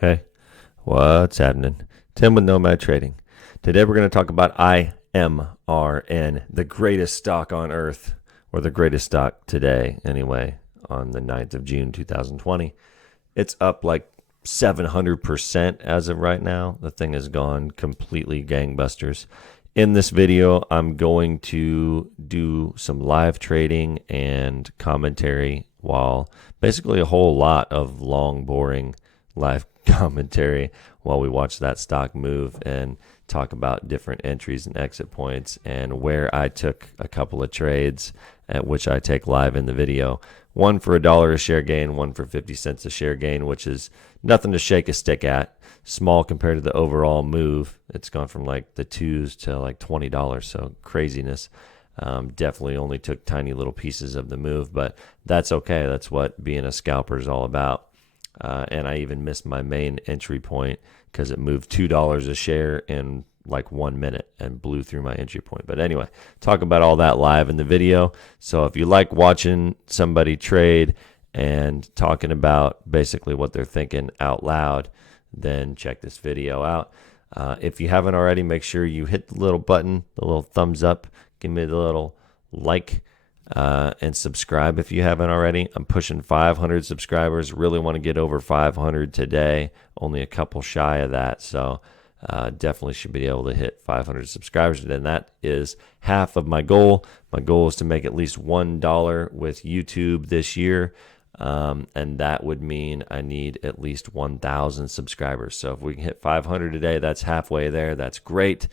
Hey, what's happening? Tim with Nomad Trading. Today we're going to talk about IMRN, the greatest stock on earth, or the greatest stock today, anyway, on the 9th of June 2020. It's up like 700% as of right now. The thing has gone completely gangbusters. In this video, I'm going to do some live trading and commentary, while basically a whole lot of long, boring live commentary while we watch that stock move and talk about different entries and exit points and where I took a couple of trades at which I take live in the video. One for $1 a share gain, one for 50 cents a share gain, which is nothing to shake a stick at. Small compared to the overall move. It's gone from like the twos to like $20, so craziness. Definitely only took tiny little pieces of the move, but that's okay. That's what being a scalper is all about. And I even missed my main entry point because it moved $2 a share in like 1 minute and blew through my entry point. But anyway, talk about all that live in the video. So if you like watching somebody trade and talking about basically what they're thinking out loud, then check this video out. If you haven't already, make sure you hit the little button, the little thumbs up, give me the little like, and subscribe if you haven't already. I'm pushing 500 subscribers. Really want to get over 500 today. Only a couple shy of that, so definitely should be able to hit 500 subscribers. And that is half of my goal. My goal is to make at least $1 with YouTube this year. And that would mean I need at least 1,000 subscribers. So if we can hit 500 today, that's halfway there. That's great.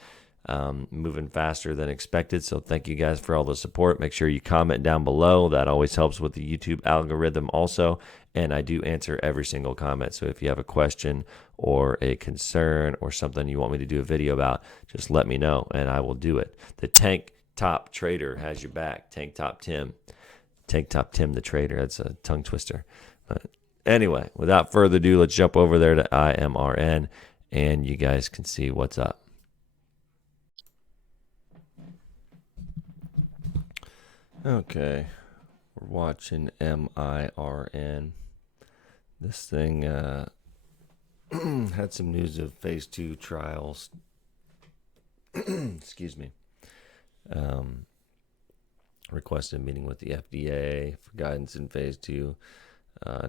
Moving faster than expected. So thank you guys for all the support. Make sure you comment down below. That always helps with the YouTube algorithm also. And I do answer every single comment. So if you have a question or a concern or something you want me to do a video about, just let me know and I will do it. The Tank Top Trader has your back. Tank Top Tim. Tank Top Tim the Trader. That's a tongue twister. But anyway, without further ado, let's jump over there to IMRN and you guys can see what's up. Okay, we're watching MIRN. This thing had some news of phase 2 trials. Excuse me. Requested a meeting with the FDA for guidance in phase 2,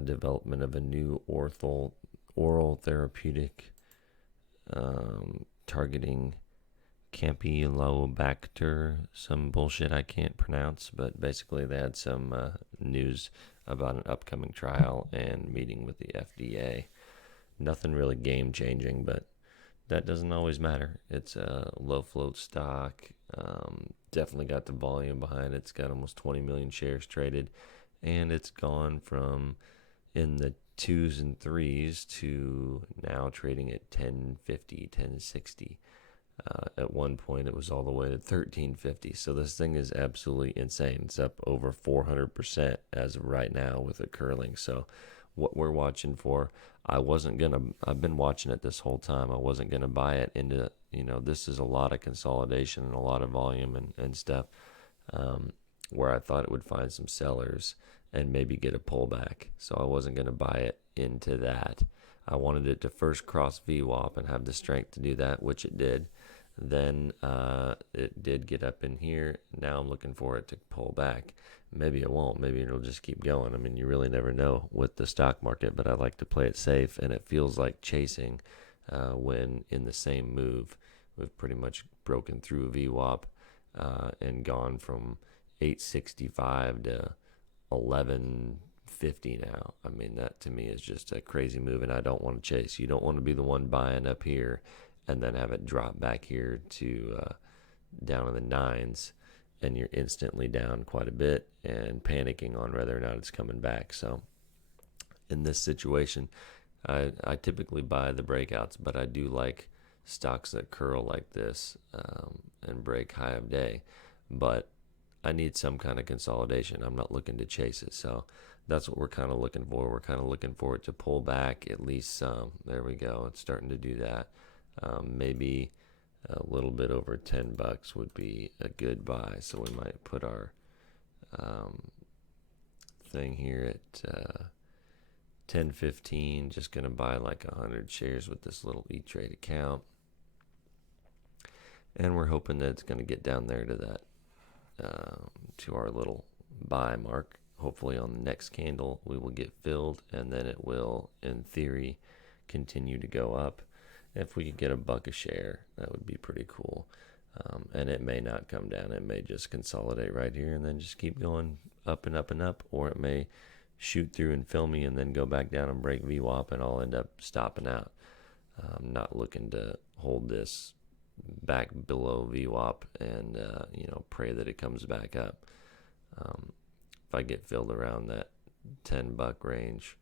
development of a new oral therapeutic targeting Campylobacter, some bullshit I can't pronounce, but basically they had some news about an upcoming trial and meeting with the FDA. Nothing really game changing, but that doesn't always matter. It's a low float stock. Definitely got the volume behind it. It's got almost 20 million shares traded, and it's gone from in the 2s and 3s to now trading at 10.50, 10.60. At one point, it was all the way to 13.50. So this thing is absolutely insane. It's up over 400% as of right now with it curling. So what we're watching for, I've been watching it this whole time. I wasn't going to buy it into, this is a lot of consolidation and a lot of volume and stuff, where I thought it would find some sellers and maybe get a pullback. So I wasn't going to buy it into that. I wanted it to first cross VWAP and have the strength to do that, which it did. Then it did get up in here. Now I'm looking for it to pull back. Maybe it won't. Maybe it'll just keep going. I mean, you really never know with the stock market, but I like to play it safe, and it feels like chasing when in the same move. We've pretty much broken through VWAP and gone from 865 to 1150 now. I mean, that to me is just a crazy move, and I don't want to chase. You don't want to be the one buying up here and then have it drop back here to down in the 9s, and you're instantly down quite a bit and panicking on whether or not it's coming back. So in this situation, I typically buy the breakouts, but I do like stocks that curl like this and break high of day. But I need some kind of consolidation. I'm not looking to chase it. So that's what we're kind of looking for. We're kind of looking for it to pull back at least some. There we go. It's starting to do that. Maybe a little bit over $10 would be a good buy. So we might put our thing here at 10.15, just going to buy like 100 shares with this little E-Trade account. And we're hoping that it's going to get down there to that, to our little buy mark. Hopefully on the next candle we will get filled, and then it will, in theory, continue to go up. If we could get $1 a share, that would be pretty cool. And it may not come down. It may just consolidate right here and then just keep going up and up and up, or it may shoot through and fill me and then go back down and break VWAP, and I'll end up stopping out. I'm not looking to hold this back below VWAP and pray that it comes back up. If I get filled around that $10 range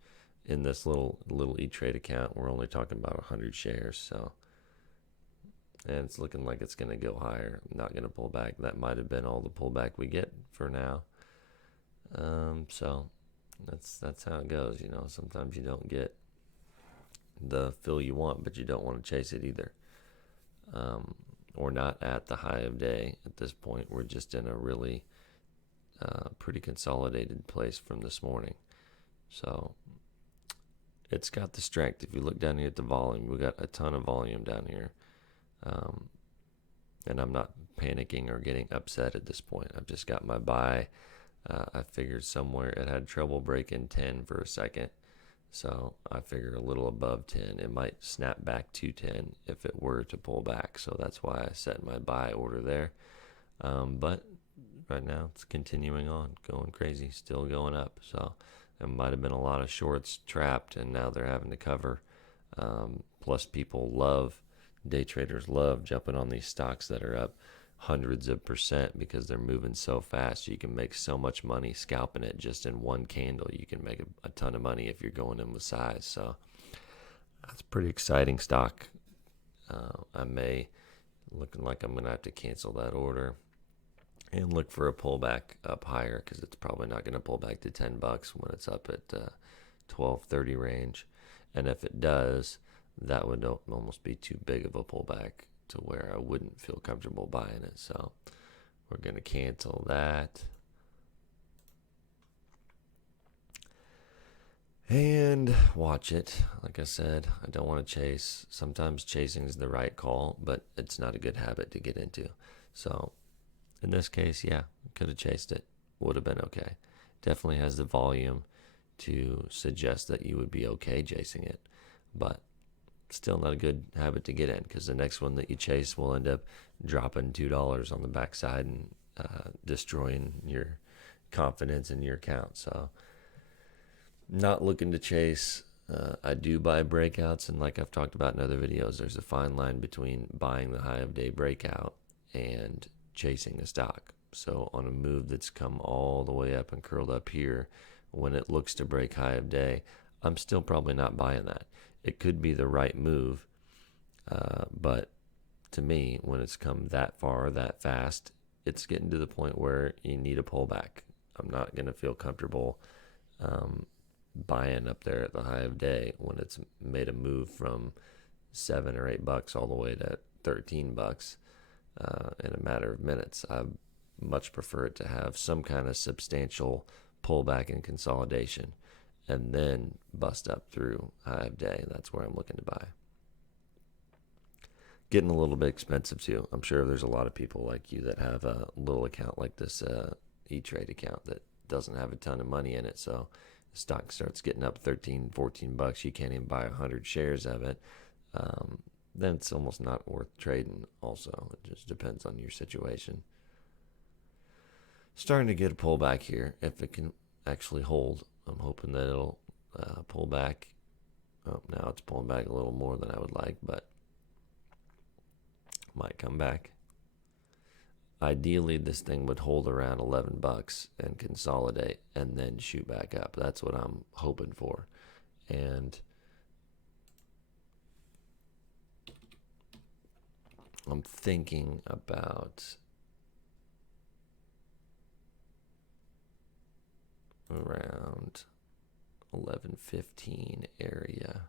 in this little E-Trade account, we're only talking about 100 shares, so, and it's looking like it's going to go higher. I'm not going to pull back. That might have been all the pullback we get for now. So that's how it goes. Sometimes you don't get the fill you want, but you don't want to chase it either. We're not at the high of day at this point. We're just in a really pretty consolidated place from this morning. So it's got the strength. If you look down here at the volume, we got a ton of volume down here. And I'm not panicking or getting upset at this point. I've just got my buy. I figured somewhere it had trouble breaking 10 for a second. So I figure a little above 10. It might snap back to 10 if it were to pull back. So that's why I set my buy order there. But right now it's continuing on, going crazy, still going up. So there might have been a lot of shorts trapped, and now they're having to cover. Plus day traders love jumping on these stocks that are up hundreds of percent because they're moving so fast. You can make so much money scalping it just in one candle. You can make a ton of money if you're going in with size. So that's pretty exciting stock. Looking like I'm going to have to cancel that order and look for a pullback up higher, because it's probably not going to pull back to $10 when it's up at 12.30 range. And if it does, that would almost be too big of a pullback to where I wouldn't feel comfortable buying it. So we're going to cancel that. And watch it. Like I said, I don't want to chase. Sometimes chasing is the right call, but it's not a good habit to get into. So in this case, yeah, could have chased it. Would have been okay. Definitely has the volume to suggest that you would be okay chasing it. But still not a good habit to get in, because the next one that you chase will end up dropping $2 on the backside and destroying your confidence in your account. So not looking to chase. I do buy breakouts, and like I've talked about in other videos, there's a fine line between buying the high of day breakout and chasing a stock. So on a move that's come all the way up and curled up here, when it looks to break high of day, I'm still probably not buying that. It could be the right move, but to me, when it's come that far, that fast, it's getting to the point where you need a pullback. I'm not going to feel comfortable buying up there at the high of day when it's made a move from $7 or $8 all the way to $13 in a matter of minutes. I much prefer it to have some kind of substantial pullback and consolidation, and then bust up through high of day. That's where I'm looking to buy. Getting a little bit expensive too. I'm sure there's a lot of people like you that have a little account like this E-Trade account that doesn't have a ton of money in it. So the stock starts getting up $13, $14. You can't even buy 100 shares of it. Then it's almost not worth trading also. It just depends on your situation. Starting to get a pullback here. If it can actually hold, I'm hoping that it'll pull back. Oh, now it's pulling back a little more than I would like, but might come back. Ideally, this thing would hold around $11 and consolidate and then shoot back up. That's what I'm hoping for. And I'm thinking about around 11.15 area.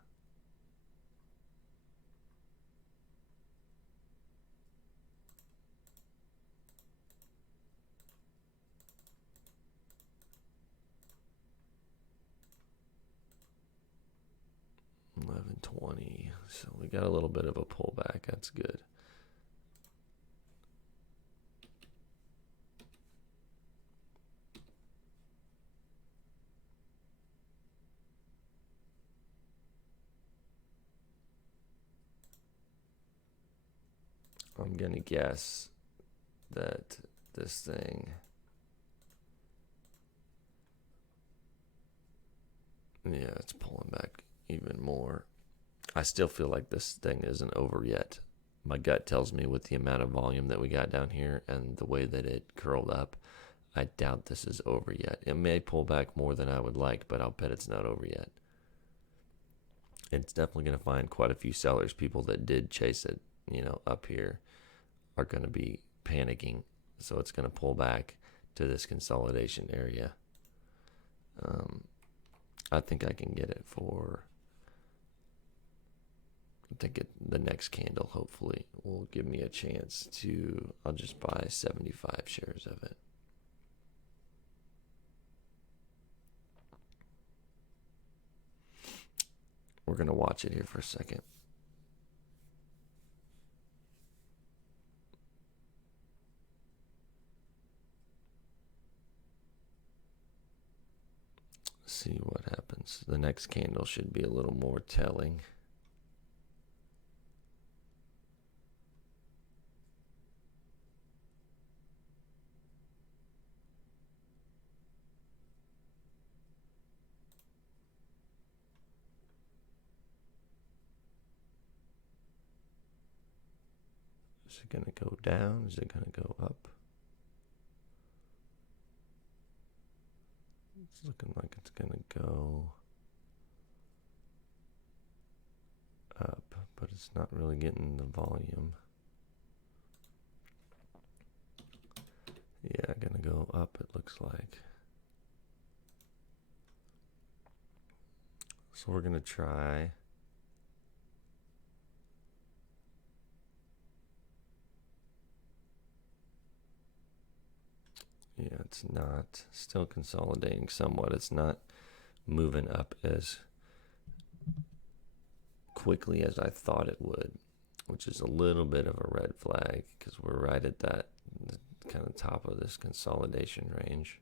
20. So we got a little bit of a pullback. That's good. I'm going to guess that this thing, yeah, it's pulling back even more. I still feel like this thing isn't over yet. My gut tells me with the amount of volume that we got down here and the way that it curled up, I doubt this is over yet. It may pull back more than I would like, but I'll bet it's not over yet. It's definitely going to find quite a few sellers. People that did chase it, up here are going to be panicking. So it's going to pull back to this consolidation area. I think I can get it for, the next candle hopefully will give me a chance to, I'll just buy 75 shares of it. We're going to watch it here for a second. See what happens. The next candle should be a little more telling. Is it going to go down? Is it going to go up? It's looking like it's going to go up, but it's not really getting the volume. Yeah, going to go up, it looks like. So we're going to try. Yeah, it's not, still consolidating somewhat. It's not moving up as quickly as I thought it would, which is a little bit of a red flag because we're right at that kind of top of this consolidation range.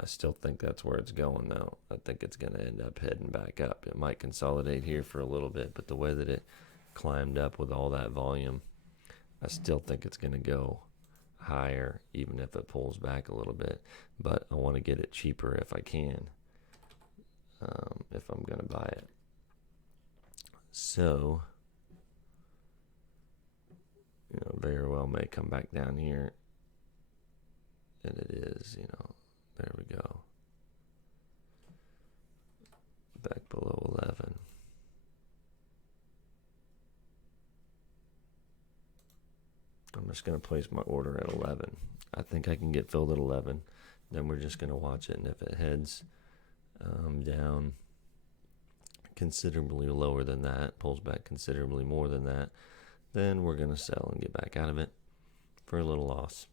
I still think that's where it's going though. I think it's going to end up heading back up. It might consolidate here for a little bit, but the way that it climbed up with all that volume, I still think it's going to go higher even if it pulls back a little bit, but I want to get it cheaper if I can, if I'm going to buy it. So very well may come back down here, and it is, there we go, back below 11. I'm just going to place my order at 11. I think I can get filled at 11. Then we're just going to watch it. And if it heads down considerably lower than that, pulls back considerably more than that, then we're going to sell and get back out of it for a little loss.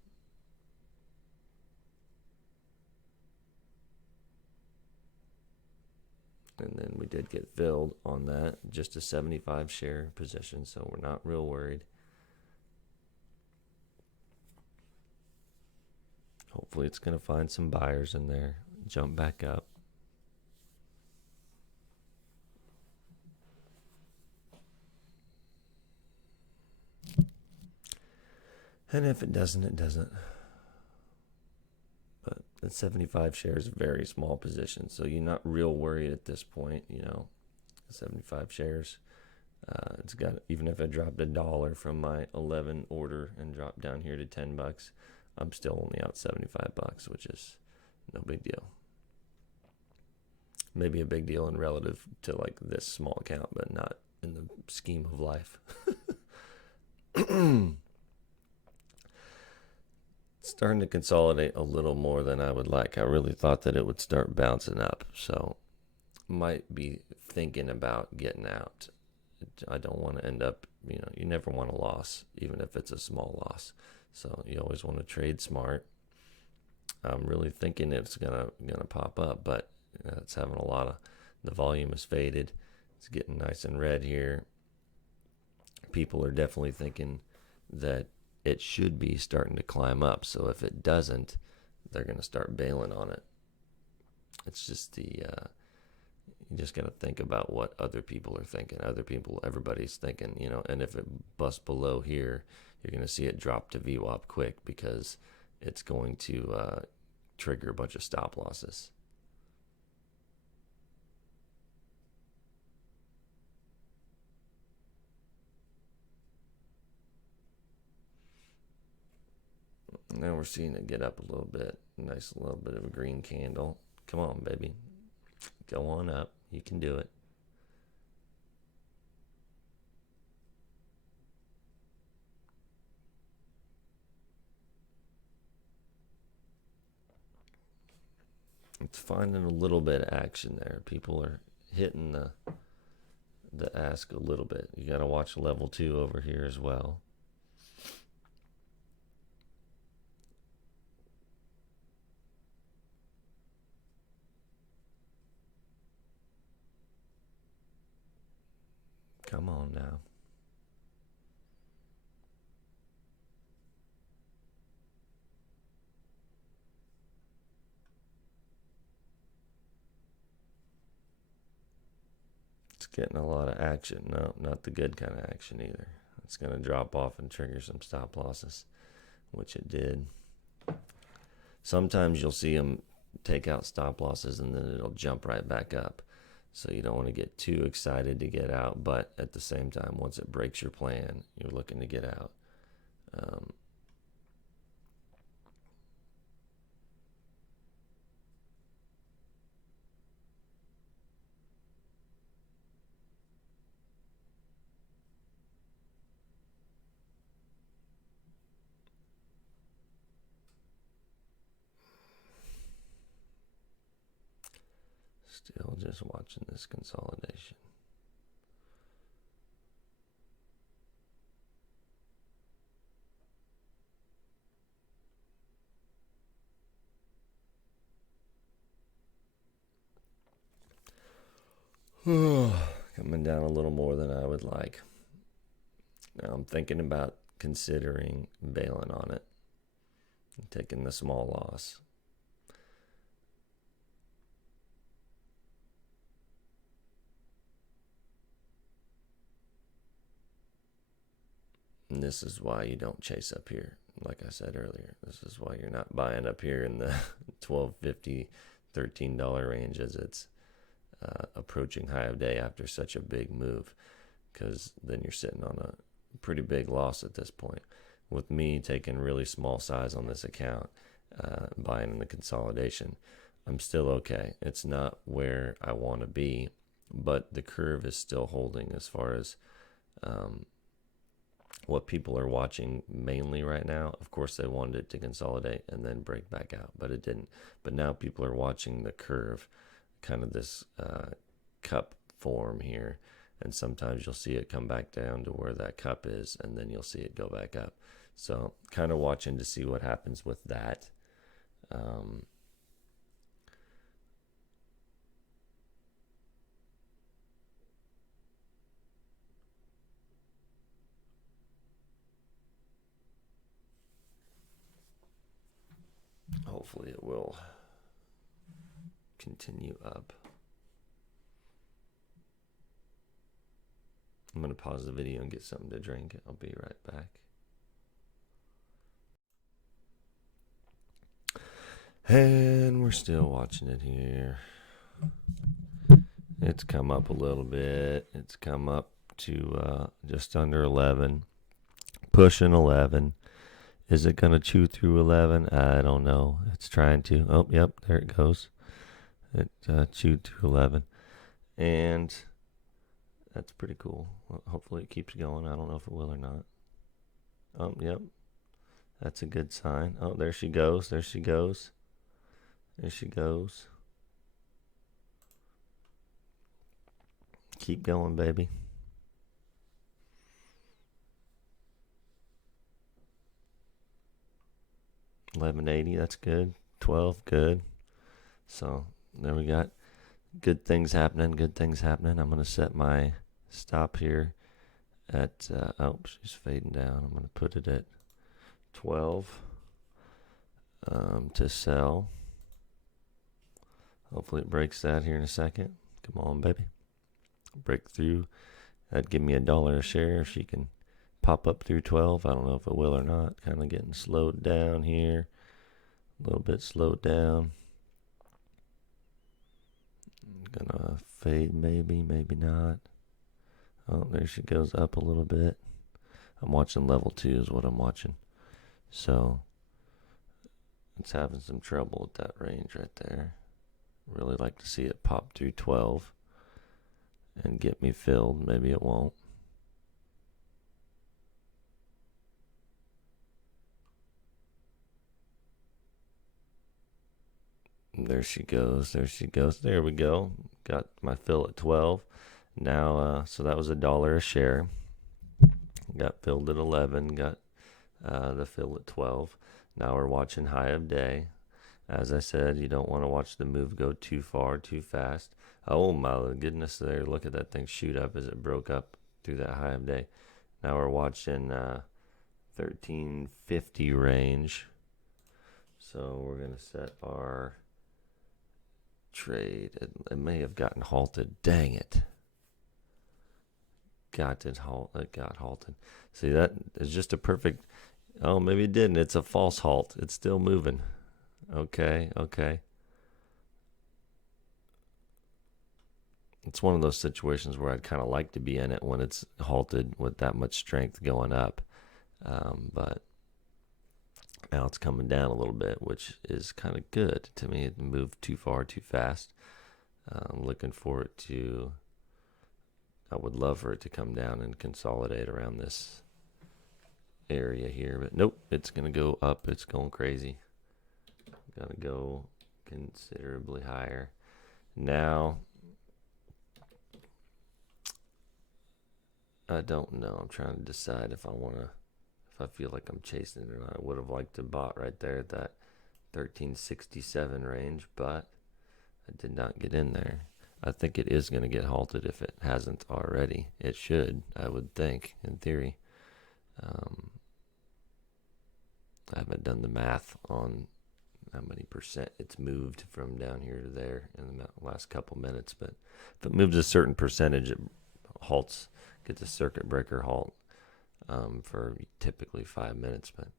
And then we did get filled on that, just a 75 share position, so we're not real worried. Hopefully it's going to find some buyers in there, jump back up. And if it doesn't, it doesn't. But at 75 shares, very small position, so you're not real worried at this point, 75 shares. It's got, even if I dropped $1 from my 11 order and dropped down here to $10, I'm still only out $75, which is no big deal. Maybe a big deal in relative to like this small account, but not in the scheme of life. Starting to consolidate a little more than I would like. I really thought that it would start bouncing up, so might be thinking about getting out. I don't want to end up, you never want a loss, even if it's a small loss. So you always want to trade smart. I'm really thinking it's gonna pop up, but it's having a lot of, the volume is faded. It's getting nice and red here. People are definitely thinking that it should be starting to climb up. So if it doesn't, they're going to start bailing on it. It's just you just got to think about what other people are thinking. Everybody's thinking, and if it busts below here, you're going to see it drop to VWAP quick because it's going to trigger a bunch of stop losses. Now we're seeing it get up a little bit. Nice little bit of a green candle. Come on, baby. Go on up. You can do it. It's finding a little bit of action there. People are hitting the ask a little bit. You got to watch level 2 over here as well. Come on now. It's getting a lot of action. No, not the good kind of action either. It's going to drop off and trigger some stop losses, which it did. Sometimes you'll see them take out stop losses and then it'll jump right back up. So you don't want to get too excited to get out, but at the same time, once it breaks your plan, you're looking to get out. Still just watching this consolidation. Coming down a little more than I would like. Now I'm thinking about considering bailing on it and taking the small loss. And this is why you don't chase up here. Like I said earlier, this is why you're not buying up here in the $12.50, $13 range as it's approaching high of day after such a big move, because then you're sitting on a pretty big loss at this point. With me taking really small size on this account, buying in the consolidation, I'm still okay. It's not where I want to be, but the curve is still holding as far as what people are watching mainly right now. Of course, they wanted it to consolidate and then break back out, but it didn't. But now people are watching the curve, kind of this cup form here, and sometimes you'll see it come back down to where that cup is, and then you'll see it go back up. So kind of watching to see what happens with that. Hopefully it will continue up. I'm going to pause the video and get something to drink. I'll be right back. And we're still watching it here. It's come up a little bit. It's come up to just under 11. Pushing 11. Is it going to chew through 11? I don't know. It's trying to. Oh, yep, there it goes. It chewed through 11. And that's pretty cool. Well, hopefully it keeps going. I don't know if it will or not. Oh, yep. That's a good sign. Oh, there she goes. There she goes. There she goes. Keep going, baby. $11.80, that's good. 12, good. So there we got Good things happening. Good things happening. I'm going to set my stop here at, oh, she's fading down. I'm going to put it at 12 to sell. Hopefully it breaks that here in a second. Come on, baby. Break through. That'd give me $1 a share if she can pop up through 12. I don't know if it will or not. Kind of getting slowed down here. A little bit slowed down. Gonna fade maybe, maybe not. Oh, there she goes up a little bit. I'm watching level 2 is what I'm watching. So it's having some trouble with that range right there. Really like to see it pop through 12 and get me filled. Maybe it won't. There she goes. There she goes. There we go. Got my fill at 12. Now, so that was $1 a share. Got filled at 11. Got the fill at 12. Now we're watching high of day. As I said, you don't want to watch the move go too far, too fast. Oh my goodness, there. Look at that thing shoot up as it broke up through that high of day. Now we're watching 1350 range. So we're going to set our trade. It may have gotten halted. Dang it. It got halted. See, that is just a perfect. Oh, maybe it didn't. It's a false halt. It's still moving. Okay. It's one of those situations where I'd kind of like to be in it when it's halted with that much strength going up. But now it's coming down a little bit, which is kind of good to me. It moved too far, too fast. I'm looking for it to. I would love for it to come down and consolidate around this area here, but nope, it's going to go up. It's going crazy. Going to go considerably higher. Now, I don't know. I'm trying to decide if I feel like I'm chasing it or not. I would have liked to bought right there at that 1367 range, but I did not get in there. I think it is going to get halted if it hasn't already. It should, I would think, in theory. I haven't done the math on how many percent it's moved from down here to there in the last couple minutes, but if it moves a certain percentage, it halts, gets a circuit breaker halt for typically 5 minutes. But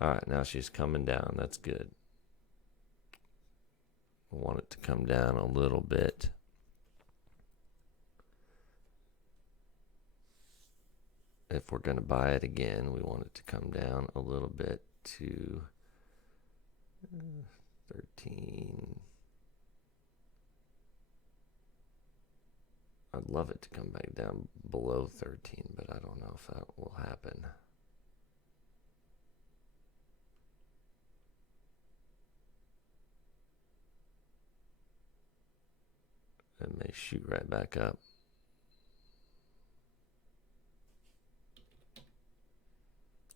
all right, now she's coming down. That's good. I want it to come down a little bit. If we're going to buy it again, we want it to come down a little bit to 13. I'd love it to come back down below 13, but I don't know if that will happen. It may shoot right back up.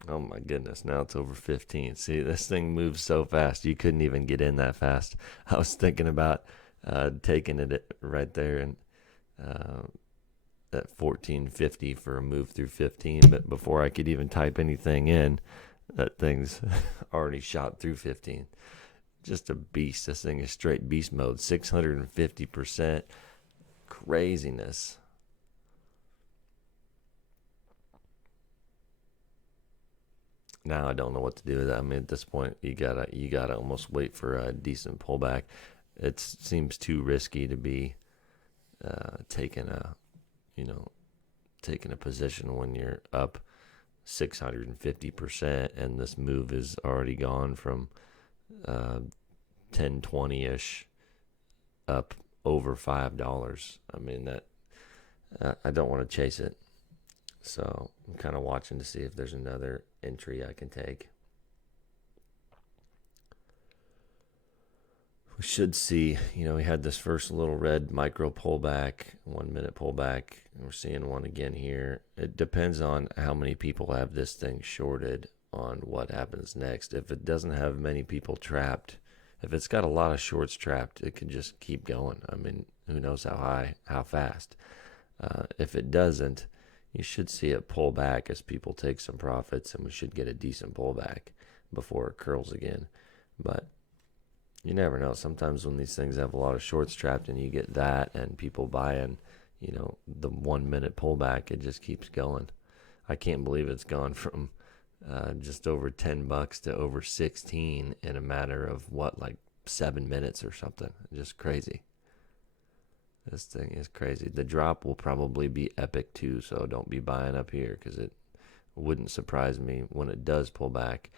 Oh my goodness, now it's over 15. See, this thing moves so fast, you couldn't even get in that fast. I was thinking about taking it right there and at 1450 for a move through 15, but before I could even type anything in, that thing's already shot through 15. Just a beast. This thing is straight beast mode, 650%. Craziness. Now I don't know what to do with that. I mean, at this point, you gotta almost wait for a decent pullback. It seems too risky to be taking a position when you're up 650%, and this move is already gone from 10-20ish up over $5. I mean, that I don't want to chase it. So I'm kind of watching to see if there's another entry I can take. We should see, we had this first little red micro pullback, 1 minute pullback, and we're seeing one again here. It depends on how many people have this thing shorted on what happens next. If it doesn't have many people trapped, if it's got a lot of shorts trapped, it can just keep going. I mean, who knows how high, how fast. If it doesn't, you should see it pull back as people take some profits, and we should get a decent pullback before it curls again. But you never know. Sometimes when these things have a lot of shorts trapped and you get that and people buying, the 1 minute pullback, it just keeps going. I can't believe it's gone from just over $10 to over 16 in a matter of like 7 minutes or something. Just crazy. This thing is crazy. The drop will probably be epic too, so don't be buying up here, because it wouldn't surprise me when it does pull back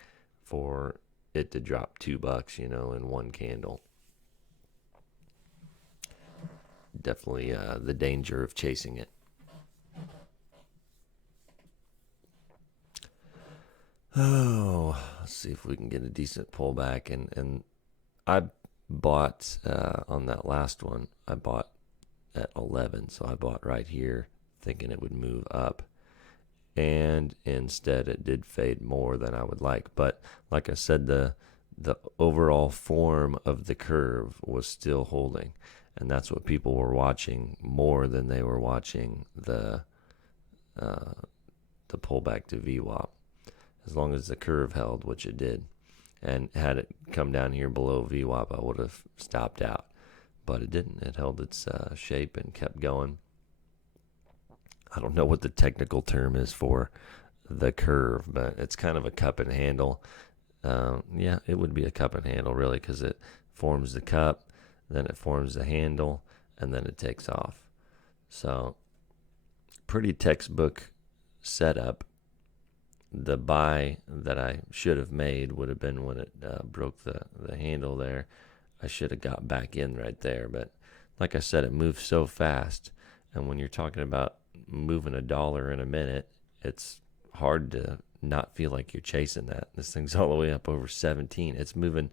for it to drop $2, in one candle. Definitely the danger of chasing it. Oh, let's see if we can get a decent pullback. And I bought on that last one, I bought at 11, so I bought right here thinking it would move up, and instead it did fade more than I would like. But like I said, the overall form of the curve was still holding, and that's what people were watching more than they were watching the pullback to VWAP. As long as the curve held, which it did, and had it come down here below VWAP, I would have stopped out. But it didn't. It held its shape and kept going. I don't know what the technical term is for the curve, but it's kind of a cup and handle. Yeah, it would be a cup and handle, really, because it forms the cup, then it forms the handle, and then it takes off. So, pretty textbook setup. The buy that I should have made would have been when it broke the handle there. I should have got back in right there. But like I said, it moves so fast. And when you're talking about moving $1 in a minute, it's hard to not feel like you're chasing that. This thing's all the way up over 17. It's moving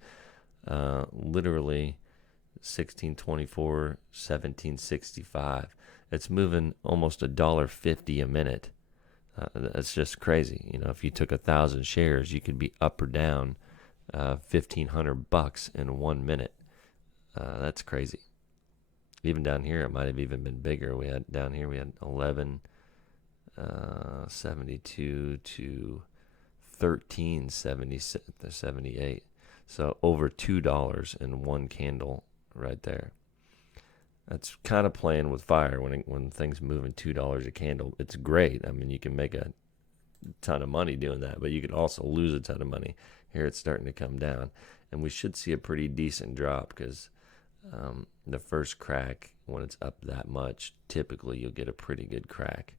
literally 1624, 1765. It's moving almost $1.50 a minute. That's just crazy. If you took 1,000 shares, you could be up or down $1,500 in 1 minute. That's crazy. Even down here, it might have even been bigger. We had 1172 to 1378. So over $2 in one candle right there. That's kind of playing with fire when things moving $2 a candle. It's great. I mean, you can make a ton of money doing that, but you could also lose a ton of money. Here it's starting to come down, and we should see a pretty decent drop, because the first crack, when it's up that much, typically you'll get a pretty good crack.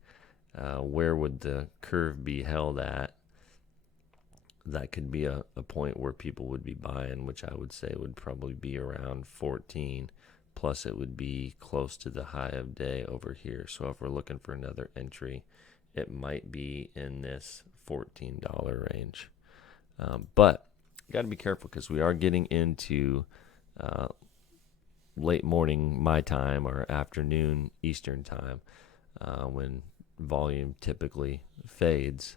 Where would the curve be held at? That could be a point where people would be buying, which I would say would probably be around 14. Plus, it would be close to the high of day over here. So if we're looking for another entry, it might be in this $14 range. But you got to be careful, because we are getting into late morning my time or afternoon Eastern time, when volume typically fades,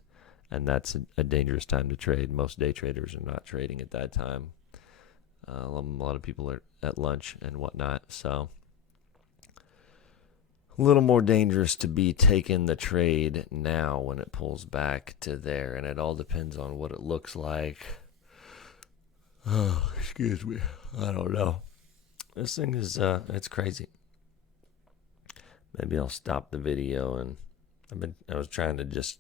and that's a dangerous time to trade. Most day traders are not trading at that time. A lot of people are at lunch and whatnot, so a little more dangerous to be taking the trade now when it pulls back to there, and it all depends on what it looks like. Oh, excuse me. I don't know. This thing is, it's crazy. Maybe I'll stop the video, and I was trying to just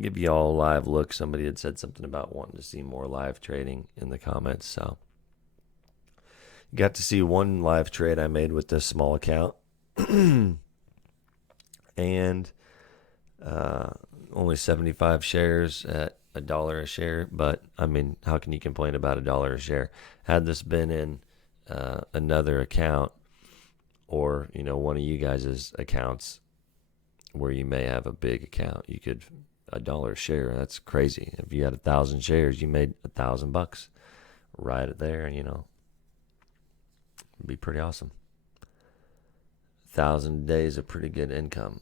give you all a live look. Somebody had said something about wanting to see more live trading in the comments, so got to see one live trade I made with this small account, and only 75 shares at $1 a share. But I mean, how can you complain about $1 a share? Had this been in another account, or one of you guys' accounts where you may have a big account, you could $1 a share. That's crazy. If you had 1,000 shares, you made $1,000 right there. It'd be pretty awesome. 1,000 a day is a pretty good income.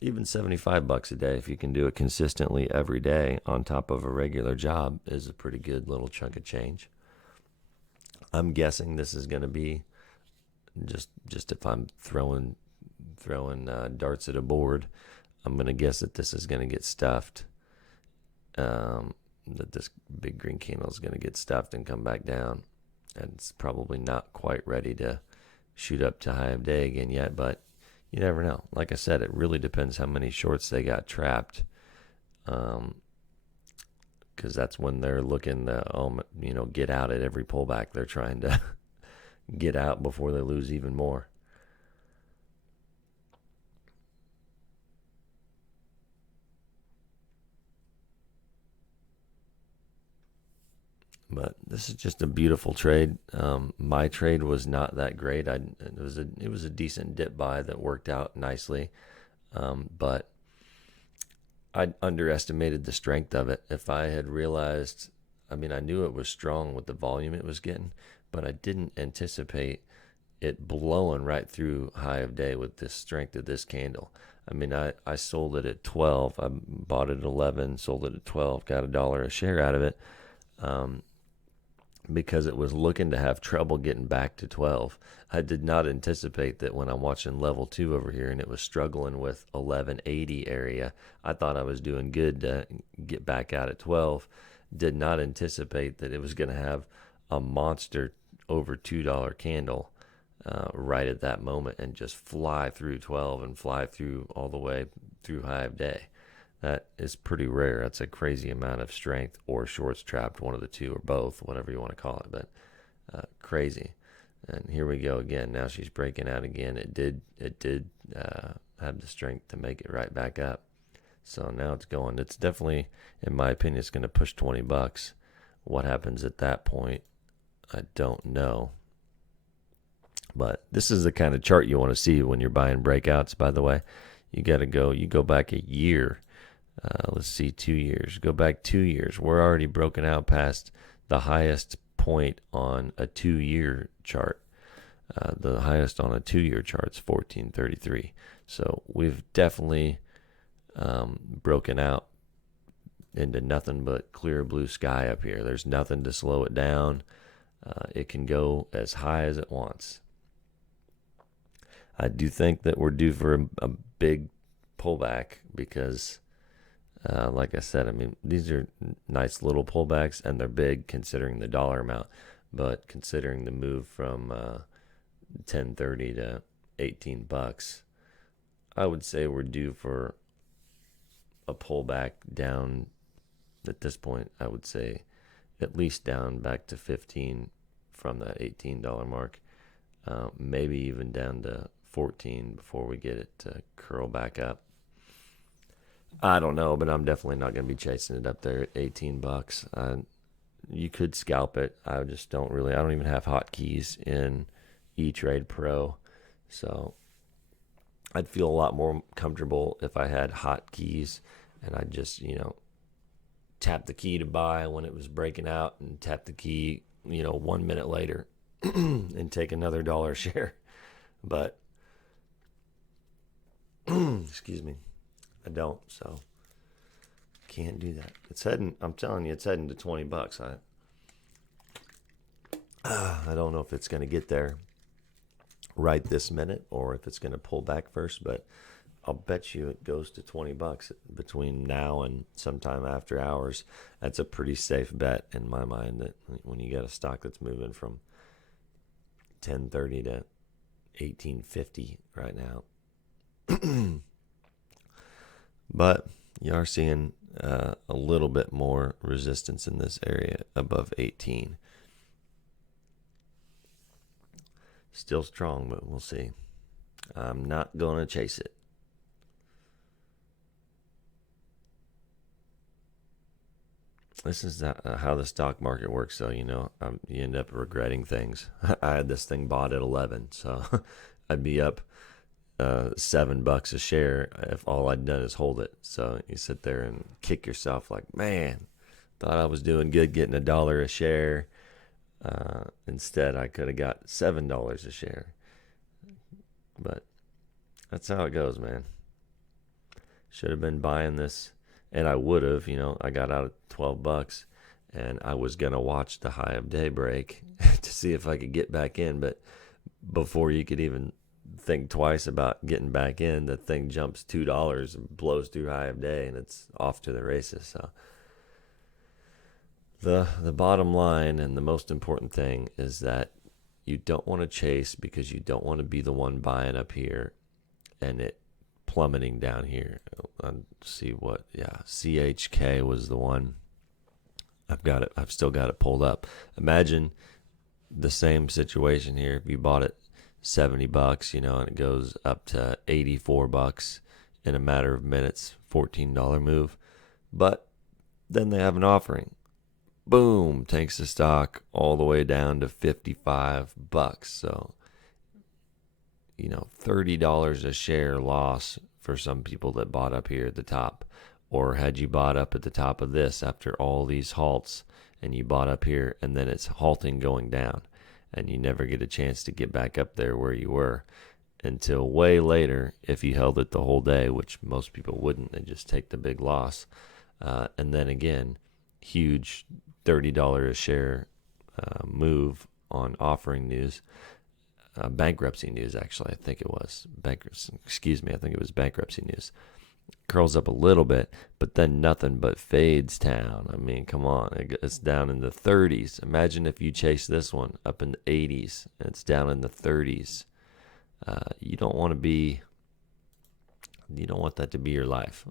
Even $75 a day, if you can do it consistently every day on top of a regular job, is a pretty good little chunk of change. I'm guessing this is going to be just if I'm throwing darts at a board, I'm gonna guess that this is gonna get stuffed. That this big green candle is gonna get stuffed and come back down, and it's probably not quite ready to shoot up to high of day again yet, but you never know. Like I said, it really depends how many shorts they got trapped, because that's when they're looking to get out at every pullback. They're trying to get out before they lose even more. But this is just a beautiful trade. My trade was not that great. It was a decent dip buy that worked out nicely, but I underestimated the strength of it. If I had realized, I knew it was strong with the volume it was getting, but I didn't anticipate it blowing right through high of day with the strength of this candle. I sold it at 12. I bought it at 11, sold it at 12, got $1 a share out of it. Because it was looking to have trouble getting back to 12. I did not anticipate that when I'm watching level 2 over here and it was struggling with 1180 area. I thought I was doing good to get back out at 12. Did not anticipate that it was going to have a monster over $2 candle right at that moment and just fly through 12 and fly through all the way through high of day. That is pretty rare. That's a crazy amount of strength or shorts trapped, one of the two or both, whatever you want to call it, but crazy. And here we go again. Now she's breaking out again. It did have the strength to make it right back up. So now it's going. It's definitely, in my opinion, it's going to push $20. What happens at that point, I don't know. But this is the kind of chart you want to see when you're buying breakouts, by the way. You go back a year. Let's see, 2 years. Go back 2 years. We're already broken out past the highest point on a 2-year chart. The highest on a 2-year chart is 1433. So we've definitely broken out into nothing but clear blue sky up here. There's nothing to slow it down. It can go as high as it wants. I do think that we're due for a big pullback because like I said, these are nice little pullbacks and they're big considering the dollar amount, but considering the move from 1030 to $18, I would say we're due for a pullback down. At this point, I would say at least down back to 15 from that $18 mark, maybe even down to 14 before we get it to curl back up. I don't know, but I'm definitely not going to be chasing it up there at $18. You could scalp it. I don't even have hotkeys in Etrade Pro. So I'd feel a lot more comfortable if I had hotkeys and I just, tap the key to buy when it was breaking out and tap the key, 1 minute later and take another $1 share. But, excuse me. I don't, so can't do that. I'm telling you, it's heading to $20. I don't know if it's going to get there right this minute or if it's going to pull back first, but I'll bet you it goes to $20 between now and sometime after hours. That's a pretty safe bet in my mind, that when you got a stock that's moving from 1030 to 1850 right now. But you are seeing a little bit more resistance in this area above 18. Still strong, but we'll see. I'm not going to chase it. This is how the stock market works, though. You end up regretting things. I had this thing bought at 11, so I'd be up $7 a share if all I'd done is hold it. So you sit there and kick yourself like, man, thought I was doing good getting $1 a share. Instead, I could have got $7 a share. But that's how it goes, man. Should have been buying this, and I would have. I got out at $12, and I was gonna watch the high of day break to see if I could get back in, but before you could even think twice about getting back in, the thing jumps $2 and blows through high of day, and it's off to the races. So the bottom line and the most important thing is that you don't want to chase, because you don't want to be the one buying up here and it plummeting down here. Let's see what, yeah, CHK was the one. I've still got it pulled up. Imagine the same situation here. If you bought it $70, and it goes up to $84 in a matter of minutes, $14 move. But then they have an offering. Boom, takes the stock all the way down to $55. So, $30 a share loss for some people that bought up here at the top. Or had you bought up at the top of this after all these halts, and you bought up here and then it's halting going down, and you never get a chance to get back up there where you were until way later if you held it the whole day, which most people wouldn't. They just take the big loss. And then again, huge $30 a share move on offering news. Bankruptcy news, actually, I think it was. I think it was bankruptcy news. Curls up a little bit, but then nothing but fades down. I mean, come on. It's down in the 30s. Imagine if you chase this one up in the 80s and it's down in the 30s. You don't want that to be your life.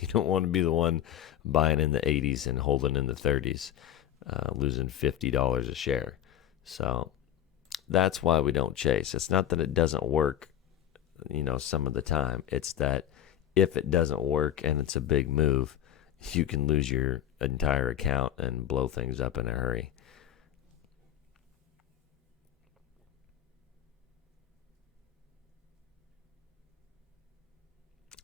You don't want to be the one buying in the 80s and holding in the 30s, losing $50 a share. So that's why we don't chase. It's not that it doesn't work, some of the time. It's that if it doesn't work and it's a big move, you can lose your entire account and blow things up in a hurry.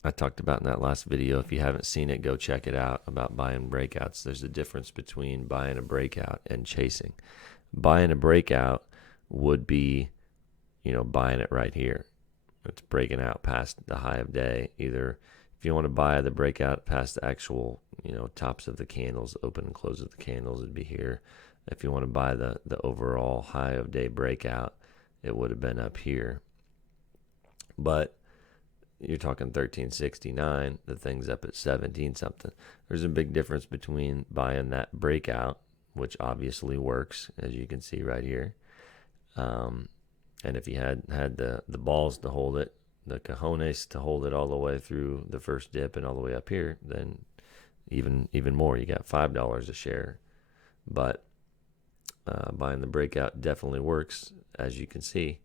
I talked about in that last video. If you haven't seen it, go check it out, about buying breakouts. There's a difference between buying a breakout and chasing. Buying a breakout would be, buying it right here. It's breaking out past the high of day. Either if you want to buy the breakout past the actual, tops of the candles, open and close of the candles, it'd be here. If you want to buy the overall high of day breakout, it would have been up here. But you're talking 1369, the thing's up at 17 something. There's a big difference between buying that breakout, which obviously works, as you can see right here. And if you had the balls to hold it, the cojones to hold it all the way through the first dip and all the way up here, then even more. You got $5 a share. But buying the breakout definitely works, as you can see.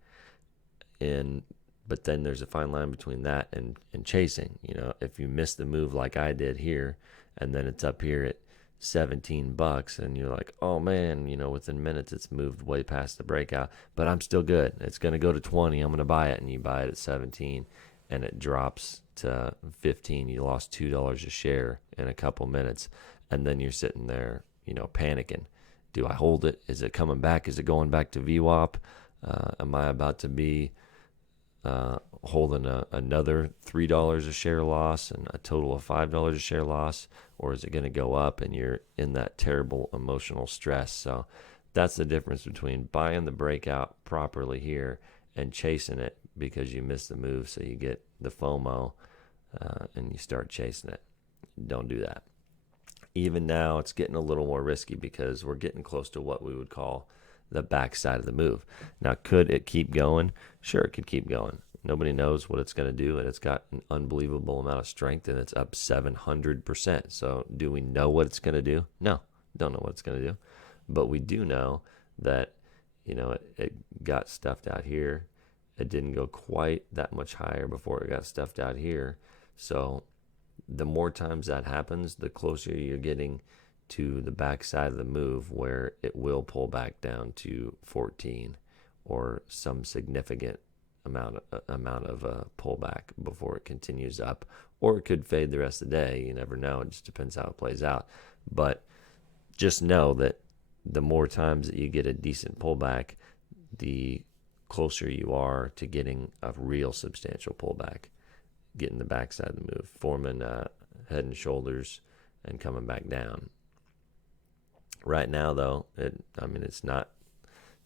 But then there's a fine line between that and chasing. If you miss the move like I did here, and then it's up here at $17 and you're like, oh man, within minutes it's moved way past the breakout, but I'm still good. It's going to go to 20. I'm going to buy it. And you buy it at 17 and it drops to 15. You lost $2 a share in a couple minutes. And then you're sitting there, panicking. Do I hold it? Is it coming back? Is it going back to VWAP? Am I about to be holding another $3 a share loss and a total of $5 a share loss? Or is it going to go up and you're in that terrible emotional stress? So that's the difference between buying the breakout properly here and chasing it because you missed the move, so you get the FOMO and you start chasing it. Don't do that. Even now, it's getting a little more risky because we're getting close to what we would call the backside of the move. Now, could it keep going? Sure, it could keep going. Nobody knows what it's going to do, and it's got an unbelievable amount of strength, and it's up 700%. So do we know what it's going to do? No, don't know what it's going to do. But we do know that, it got stuffed out here. It didn't go quite that much higher before it got stuffed out here. So the more times that happens, the closer you're getting to the backside of the move, where it will pull back down to 14 or some significant amount of pullback before it continues up, or it could fade the rest of the day. You never know. It just depends how it plays out. But just know that the more times that you get a decent pullback, the closer you are to getting a real substantial pullback, getting the backside of the move, forming head and shoulders and coming back down. Right now, though, it's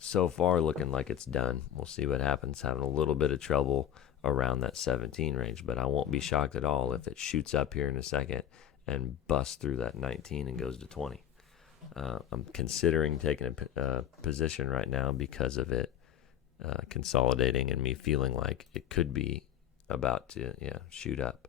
so far looking like it's done. We'll see what happens. Having a little bit of trouble around that 17 range, but I won't be shocked at all if it shoots up here in a second and busts through that 19 and goes to 20. I'm considering taking a position right now because of it consolidating and me feeling like it could be about to shoot up.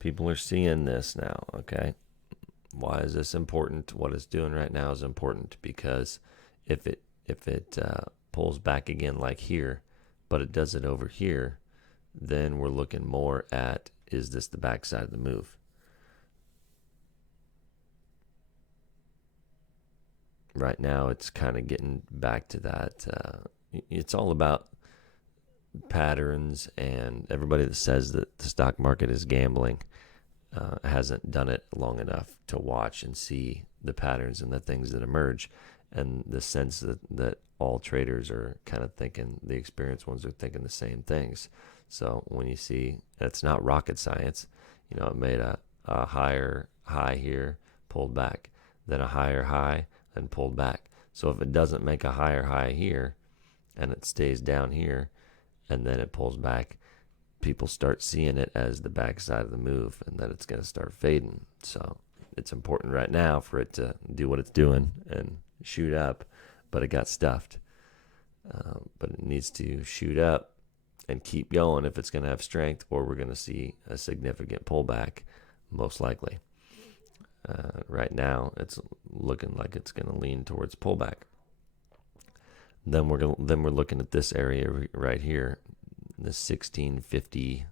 People are seeing this now, okay? Why is this important? What it's doing right now is important because if it pulls back again like here, but it does it over here, then we're looking more at, is this the backside of the move? Right now, it's kind of getting back to that. It's all about patterns, and everybody that says that the stock market is gambling hasn't done it long enough to watch and see the patterns and the things that emerge, and the sense that all traders are kind of thinking, the experienced ones are thinking the same things. So when you see, it's not rocket science. It made a higher high here, pulled back, then a higher high, then pulled back. So if it doesn't make a higher high here and it stays down here and then it pulls back, people start seeing it as the backside of the move and that it's going to start fading. So it's important right now for it to do what it's doing and shoot up, but it got stuffed. But it needs to shoot up and keep going if it's going to have strength, or we're going to see a significant pullback, most likely. Right now, it's looking like it's going to lean towards pullback. Then we're looking at this area right here, the 1650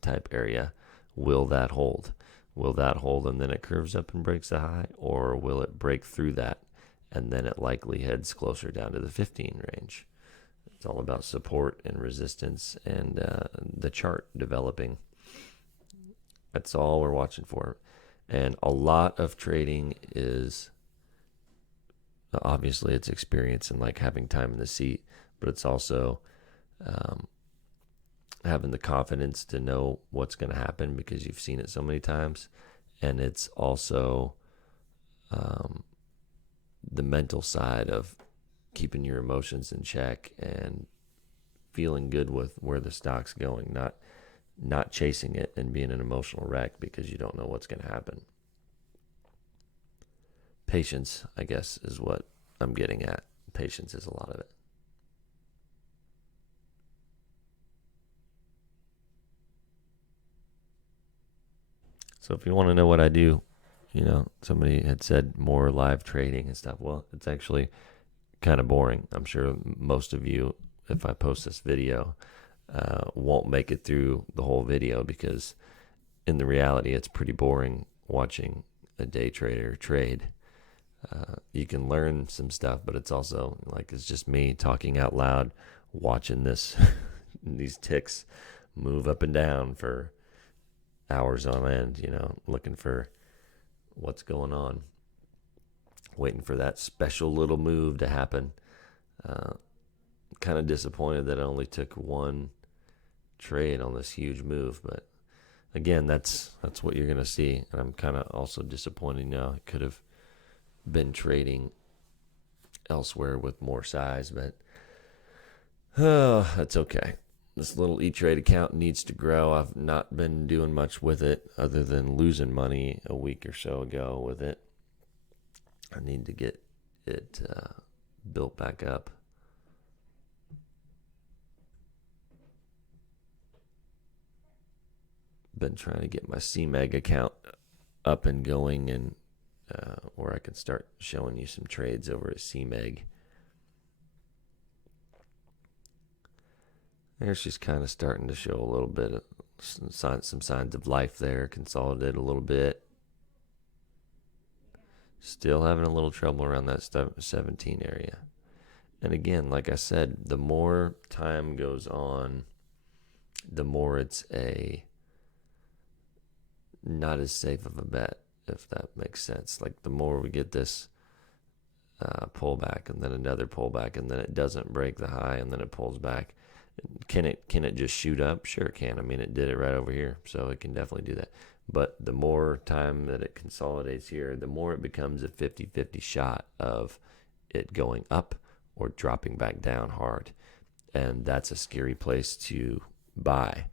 type area. Will that hold? Will that hold and then it curves up and breaks the high, or will it break through that and then it likely heads closer down to the 15 range? It's all about support and resistance and the chart developing. That's all we're watching for. And a lot of trading is, obviously, it's experience and like having time in the seat, but it's also having the confidence to know what's going to happen because you've seen it so many times. And it's also the mental side of keeping your emotions in check and feeling good with where the stock's going, not chasing it and being an emotional wreck because you don't know what's going to happen. Patience, I guess, is what I'm getting at. Patience is a lot of it. So if you want to know what I do, somebody had said more live trading and stuff. Well, it's actually kind of boring. I'm sure most of you, if I post this video, won't make it through the whole video because in the reality, it's pretty boring watching a day trader trade. You can learn some stuff, but it's also like it's just me talking out loud, watching these ticks move up and down for hours on end, looking for what's going on, waiting for that special little move to happen. Kind of disappointed that it only took one trade on this huge move, but again, that's what you're going to see, and I'm kind of also disappointed now. It could have been trading elsewhere with more size, but that's okay. This little Etrade account needs to grow. I've not been doing much with it other than losing money a week or so ago with it. I need to get it built back up. Been trying to get my CMEG account up and going, and where I can start showing you some trades over at CMEG. There's just kind of starting to show a little bit of some signs of life there. Consolidate a little bit. Still having a little trouble around that 17 area. And again, like I said, the more time goes on, the more it's not as safe of a bet, if that makes sense. Like the more we get this pullback, and then another pullback, and then it doesn't break the high, and then it pulls back. Can it just shoot up? Sure it can. I mean, it did it right over here, so it can definitely do that. But the more time that it consolidates here, the more it becomes a 50-50 shot of it going up or dropping back down hard. And that's a scary place to buy.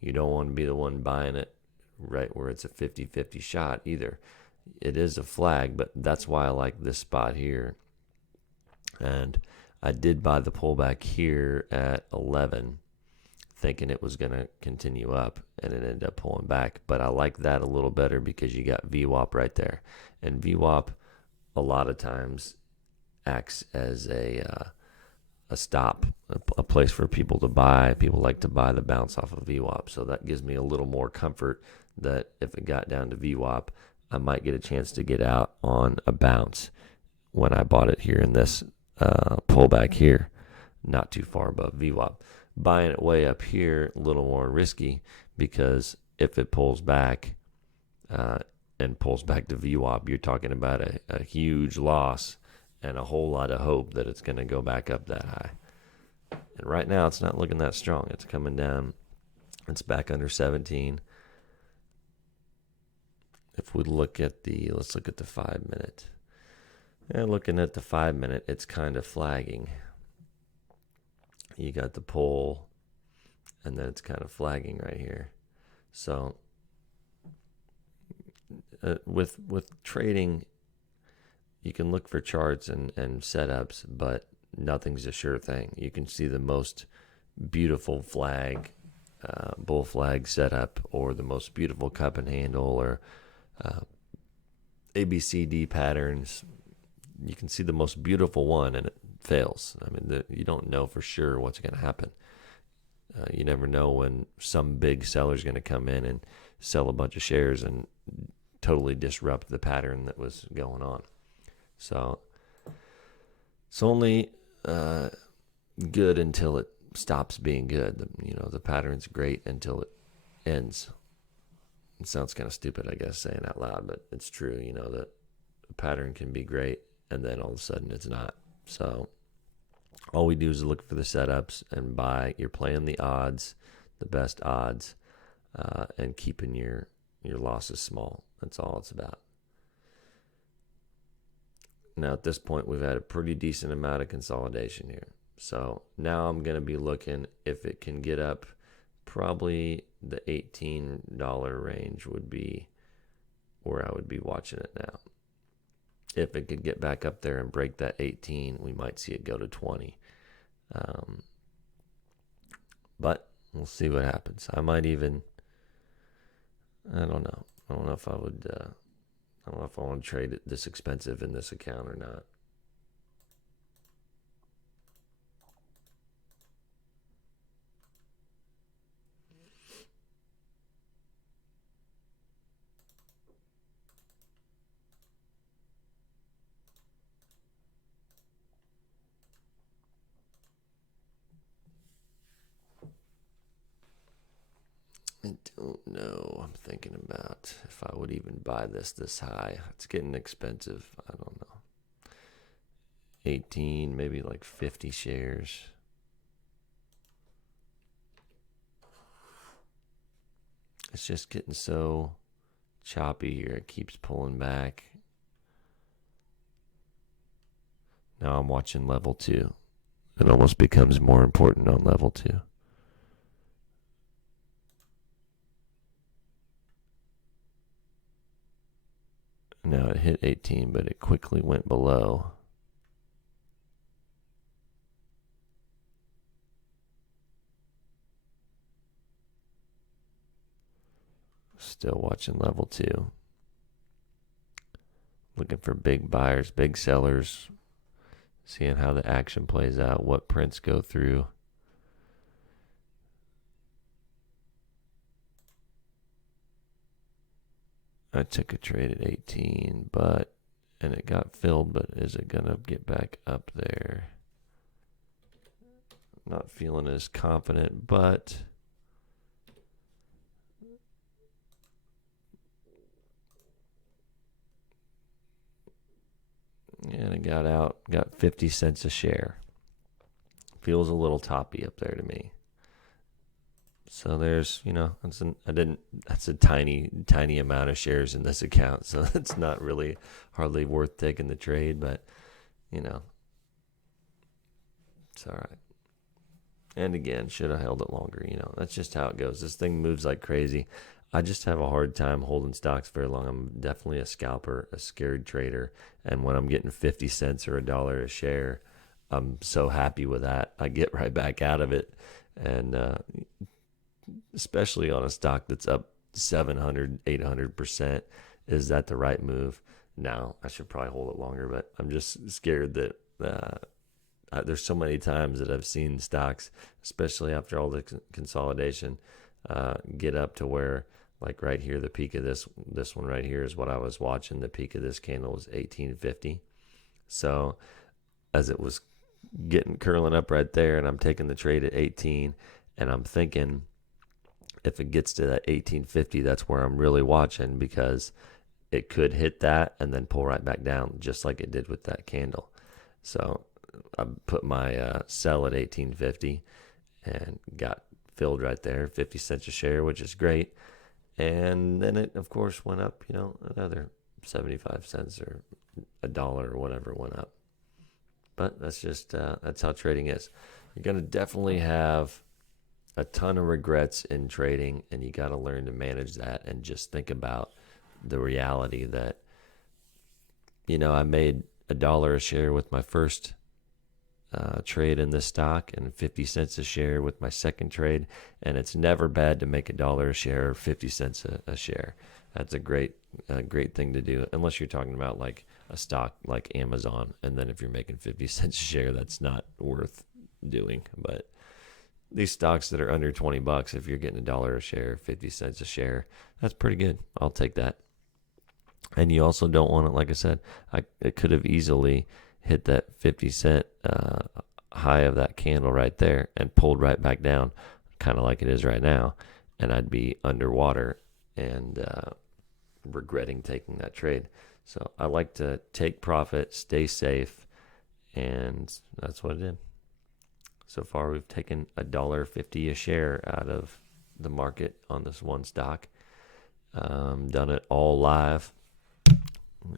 You don't want to be the one buying it right where it's a 50-50 shot either. It is a flag, but that's why I like this spot here. And I did buy the pullback here at 11, thinking it was going to continue up, and it ended up pulling back. But I like that a little better because you got VWAP right there. And VWAP a lot of times acts as a stop, a place for people to buy. People like to buy the bounce off of VWAP. So that gives me a little more comfort that if it got down to VWAP, I might get a chance to get out on a bounce when I bought it here in this pullback here, not too far above VWAP. Buying it way up here, a little more risky, because if it pulls back and pulls back to VWAP, you're talking about a huge loss and a whole lot of hope that it's going to go back up that high. And right now, it's not looking that strong. It's coming down. It's back under 17. If we look at let's look at the 5 minute. And looking at the 5 minute, it's kind of flagging. You got the pull, and then it's kind of flagging right here. So with trading, you can look for charts and setups, but nothing's a sure thing. You can see the most beautiful flag, bull flag setup, or the most beautiful cup and handle, or ABCD patterns. You can see the most beautiful one, and it fails. I mean, you don't know for sure what's going to happen. You never know when some big seller's going to come in and sell a bunch of shares and totally disrupt the pattern that was going on. So it's only good until it stops being good. The pattern's great until it ends. It sounds kind of stupid, I guess, saying out loud, but it's true. That a pattern can be great, and then all of a sudden it's not. So all we do is look for the setups and buy. You're playing the odds, the best odds, and keeping your losses small. That's all it's about. Now, at this point, we've had a pretty decent amount of consolidation here. So now I'm going to be looking if it can get up. Probably the $18 range would be where I would be watching it now. If it could get back up there and break that 18, we might see it go to 20. But we'll see what happens. I might even, I don't know. I don't know if I would, I don't know if I want to trade it this expensive in this account or not. I don't know. I'm thinking about if I would even buy this high. It's getting expensive. I don't know. 18, maybe like 50 shares. It's just getting so choppy here. It keeps pulling back. Now I'm watching level 2. It almost becomes more important on level 2. Now it hit 18, but it quickly went below. Still watching level 2. Looking for big buyers, big sellers. Seeing how the action plays out, what prints go through. I took a trade at 18, and it got filled, but is it going to get back up there? Not feeling as confident, but and got 50 cents a share. Feels a little toppy up there to me. So there's, that's a tiny amount of shares in this account. So it's not really hardly worth taking the trade, but it's all right. And again, should have held it longer. That's just how it goes. This thing moves like crazy. I just have a hard time holding stocks very long. I'm definitely a scalper, a scared trader. And when I'm getting 50 cents or $1 a share, I'm so happy with that. I get right back out of it. And especially on a stock that's up 700, 800%, is that the right move? No, I should probably hold it longer, but I'm just scared that there's so many times that I've seen stocks, especially after all the consolidation, get up to where, like right here, the peak of this one right here is what I was watching. The peak of this candle was 1850. So as it was curling up right there, and I'm taking the trade at 18, and I'm thinking if it gets to that 1850, that's where I'm really watching, because it could hit that and then pull right back down, just like it did with that candle. So I put my sell at 1850 and got filled right there, 50 cents a share, which is great. And then it, of course, went up, another 75 cents or $1 or whatever went up. But that's just, that's how trading is. You're going to definitely have a ton of regrets in trading, and you got to learn to manage that and just think about the reality that, I made $1 a share with my first trade in this stock, and 50 cents a share with my second trade. And it's never bad to make $1 a share or 50 cents a share. That's a great thing to do, unless you're talking about like a stock like Amazon. And then if you're making 50 cents a share, that's not worth doing. But these stocks that are under $20, if you're getting $1 a share, 50 cents a share, that's pretty good. I'll take that. And you also don't want it, like I said, it could have easily hit that 50 cent high of that candle right there and pulled right back down, kind of like it is right now, and I'd be underwater and regretting taking that trade. So I like to take profit, stay safe, and that's what I did. So far, we've taken $1.50 a share out of the market on this one stock. Done it all live.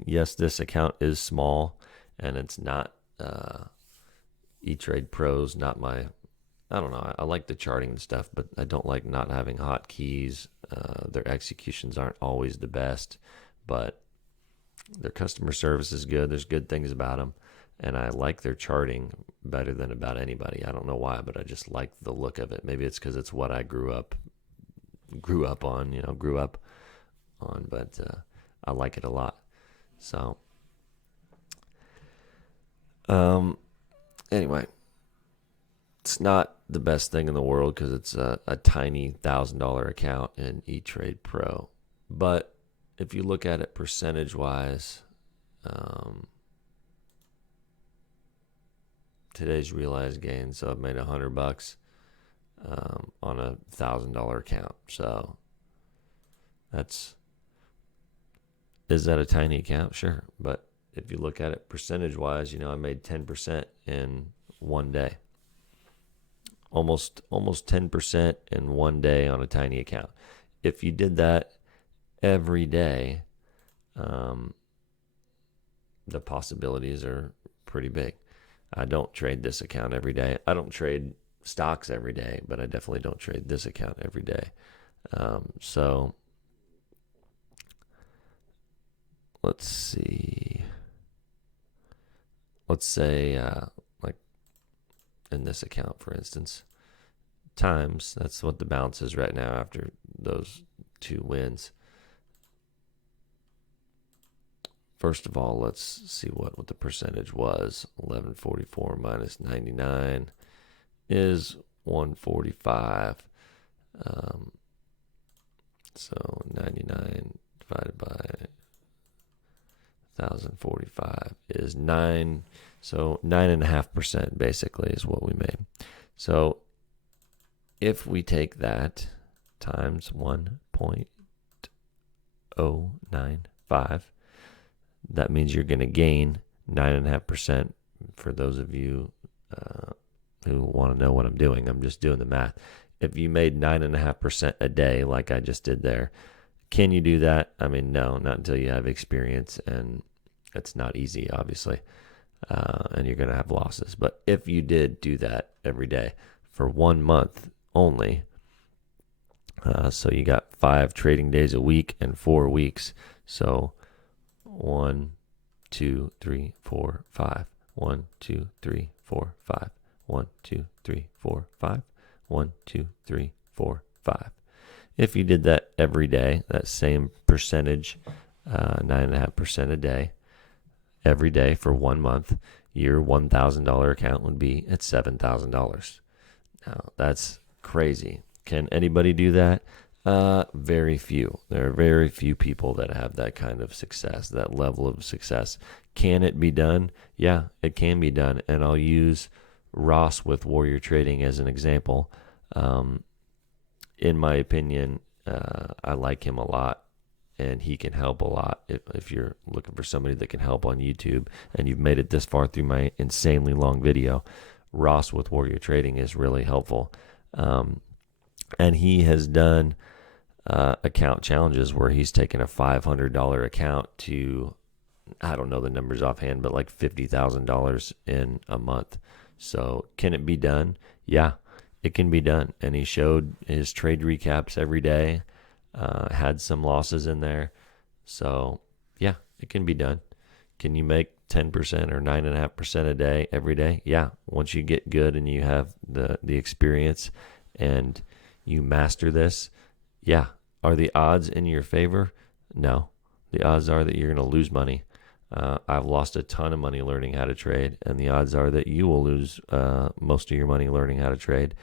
Yes, this account is small, and it's not Etrade Pro's not my, I don't know, I like the charting and stuff, but I don't like not having hotkeys. Their executions aren't always the best, but their customer service is good. There's good things about them, and I like their charting better than about anybody. I don't know why, but I just like the look of it. Maybe it's because it's what I grew up on, but I like it a lot. So anyway, it's not the best thing in the world because it's a tiny $1,000 account in Etrade Pro. But if you look at it percentage-wise, today's realized gain, so I've made $100 on a $1,000 account. So is that a tiny account? Sure, but if you look at it percentage-wise, I made 10% in one day. Almost 10% in one day on a tiny account. If you did that every day, the possibilities are pretty big. I don't trade this account every day. I don't trade stocks every day, but I definitely don't trade this account every day. So let's see. Let's say, like in this account, for instance, times, that's what the balance is right now after those two wins. First of all, let's see what the percentage was. 1144 minus 99 is 145. So 99 divided by 1,045 is 9. So 9.5% basically is what we made. So if we take that times 1.095, that means you're going to gain 9.5%. For those of you who want to know what I'm doing, I'm just doing the math. If you made 9.5% a day, like I just did there, can you do that? I mean, no, not until you have experience, and it's not easy, obviously, and you're going to have losses. But if you did do that every day for 1 month only, so you got 5 trading days a week and 4 weeks. So 1, 2, 3, 4, 5. 1, 2, 3, 4, 5. 1, 2, 3, 4, 5. 1, 2, 3, 4, 5. If you did that every day, that same percentage, 9.5% a day, every day for 1 month, your $1,000 account would be at $7,000. Now, that's crazy. Can anybody do that? Very few. There are very few people that have that kind of success, that level of success. Can it be done? Yeah, it can be done. And I'll use Ross with Warrior Trading as an example. In my opinion, I like him a lot, and he can help a lot. If you're looking for somebody that can help on YouTube and you've made it this far through my insanely long video, Ross with Warrior Trading is really helpful. And he has done account challenges where he's taken a $500 account to, I don't know the numbers offhand, but like $50,000 in a month. So can it be done? Yeah, it can be done. And he showed his trade recaps every day, had some losses in there. So yeah, it can be done. Can you make 10% or 9.5% a day every day? Yeah. Once you get good and you have the experience and you master this, yeah. Are the odds in your favor? No. The odds are that you're going to lose money. I've lost a ton of money learning how to trade, and the odds are that you will lose most of your money learning how to trade,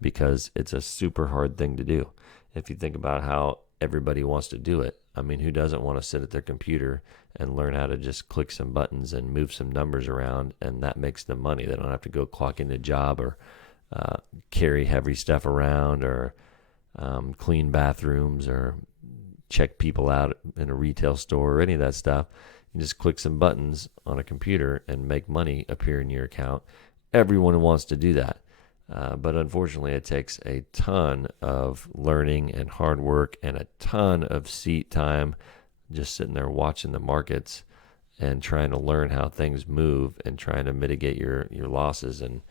because it's a super hard thing to do. If you think about how everybody wants to do it, I mean, who doesn't want to sit at their computer and learn how to just click some buttons and move some numbers around, and that makes them money? They don't have to go clock in a job or carry heavy stuff around or clean bathrooms or check people out in a retail store or any of that stuff. You just click some buttons on a computer and make money appear in your account. Everyone wants to do that. But unfortunately, it takes a ton of learning and hard work and a ton of seat time just sitting there watching the markets and trying to learn how things move and trying to mitigate your losses and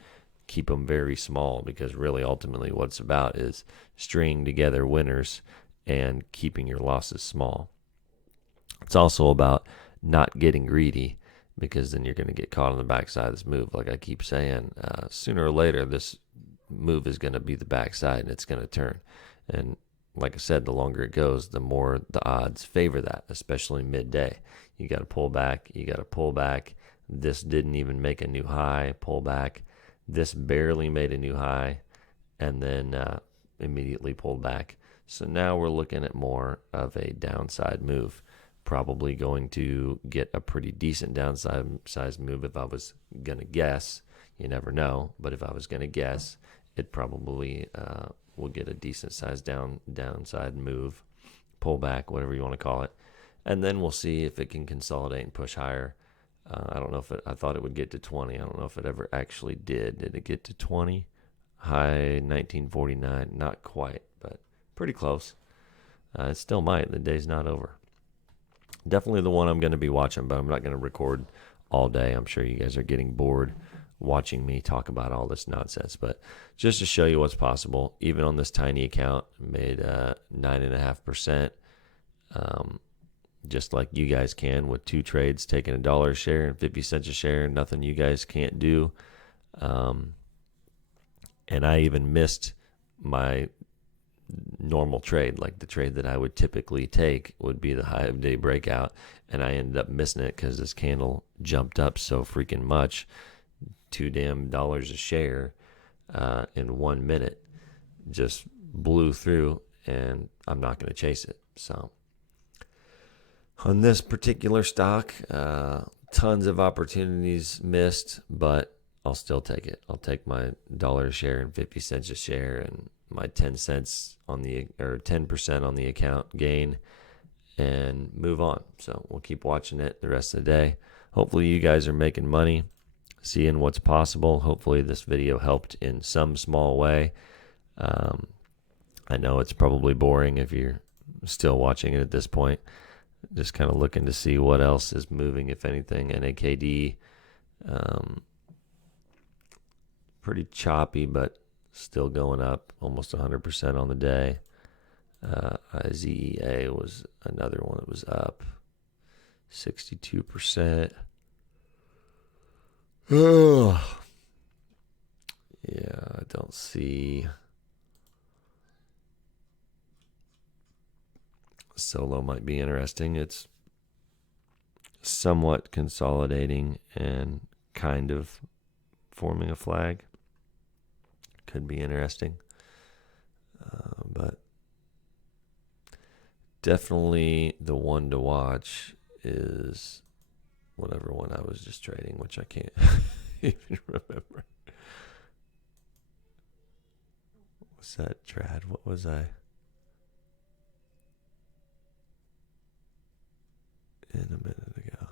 keep them very small, because really ultimately what it's about is stringing together winners and keeping your losses small. It's also about not getting greedy, because then you're going to get caught on the backside of this move. Like I keep saying, sooner or later this move is going to be the backside and it's going to turn. And like I said, the longer it goes, the more the odds favor that, especially midday. You got to pull back. You got to pull back. This didn't even make a new high. Pull back. This barely made a new high, and then immediately pulled back. So now we're looking at more of a downside move. Probably going to get a pretty decent downside size move if I was going to guess. You never know, but if I was going to guess, it probably will get a decent sized downside move, pullback, whatever you want to call it. And then we'll see if it can consolidate and push higher. I don't know if I thought it would get to 20. I don't know if it ever actually did. Did it get to 20? High 1949. Not quite, but pretty close. It still might. The day's not over. Definitely the one I'm going to be watching, but I'm not going to record all day. I'm sure you guys are getting bored watching me talk about all this nonsense. But just to show you what's possible, even on this tiny account, made 9.5%. Just like you guys can with 2 trades, taking $1 a share and 50 cents a share. Nothing you guys can't do. And I even missed my normal trade, like the trade that I would typically take would be the high of day breakout, and I ended up missing it because this candle jumped up so freaking much, $2 a share in 1 minute, just blew through, and I'm not going to chase it. So on this particular stock, tons of opportunities missed, but I'll still take it. I'll take my $1 a share and 50 cents a share and my 10 cents on the, or 10% on the account gain, and move on. So we'll keep watching it the rest of the day. Hopefully you guys are making money, seeing what's possible. Hopefully this video helped in some small way. I know it's probably boring if you're still watching it at this point. Just kind of looking to see what else is moving, if anything. NAKD, pretty choppy, but still going up almost 100% on the day. ZEA was another one that was up 62%. Oh, yeah, I don't see. Solo might be interesting. It's somewhat consolidating and kind of forming a flag. Could be interesting. But definitely the one to watch is whatever one I was just trading, which I can't even remember. What's that, Trad? What was I? In a minute ago.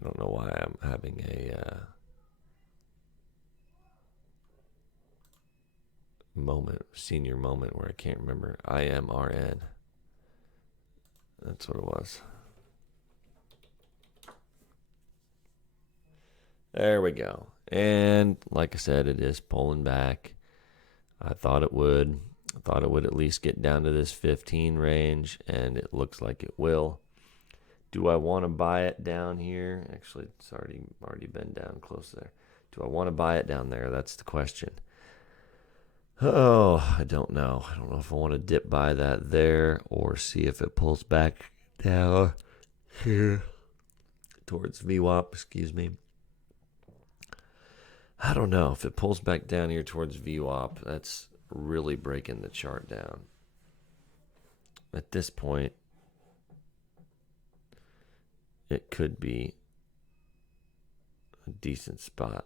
I don't know why I'm having a senior moment where I can't remember. IMRN. That's what it was. There we go. And like I said, it is pulling back. I thought it would. I thought it would at least get down to this 15 range, and it looks like it will. Do I want to buy it down here? Actually, it's already been down close there. Do I want to buy it down there? That's the question. Oh, I don't know. I don't know if I want to dip buy that there or see if it pulls back down here towards VWAP, excuse me. I don't know. If it pulls back down here towards VWAP, that's really breaking the chart down. At this point, it could be a decent spot.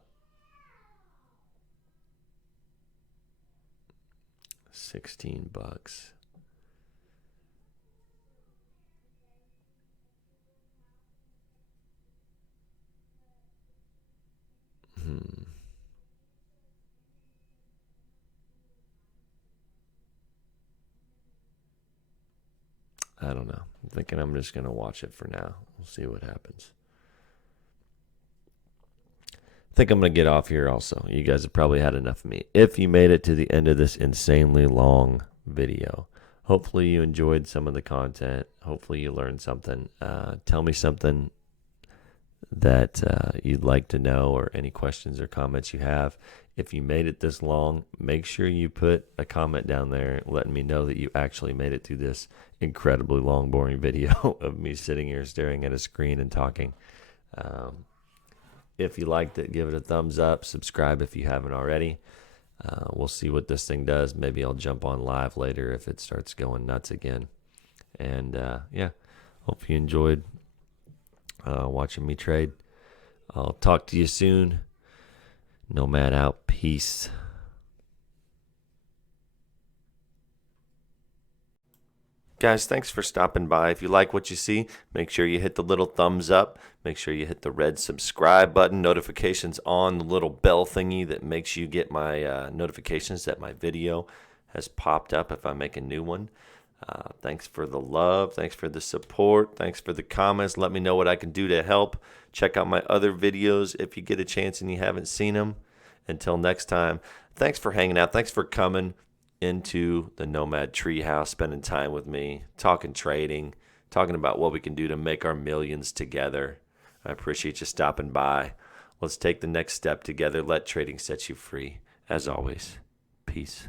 16 bucks. I don't know. I'm thinking I'm just going to watch it for now. We'll see what happens. I think I'm going to get off here also. You guys have probably had enough of me. If you made it to the end of this insanely long video, hopefully you enjoyed some of the content. Hopefully you learned something. Tell me something that you'd like to know, or any questions or comments you have. If you made it this long, make sure you put a comment down there letting me know that you actually made it through this incredibly long, boring video of me sitting here staring at a screen and talking. If you liked it, give it a thumbs up. Subscribe if you haven't already. We'll see what this thing does. Maybe I'll jump on live later if it starts going nuts again. And yeah, hope you enjoyed watching me trade. I'll talk to you soon. Nomad out. Peace. Guys, thanks for stopping by. If you like what you see, make sure you hit the little thumbs up. Make sure you hit the red subscribe button, notifications on, the little bell thingy that makes you get my notifications that my video has popped up if I make a new one. Thanks for the love. Thanks for the support. Thanks for the comments. Let me know what I can do to help. Check out my other videos if you get a chance and you haven't seen them. Until next time, thanks for hanging out. Thanks for coming into the Nomad Treehouse, spending time with me, talking trading, talking about what we can do to make our millions together. I appreciate you stopping by. Let's take the next step together. Let trading set you free. As always, peace.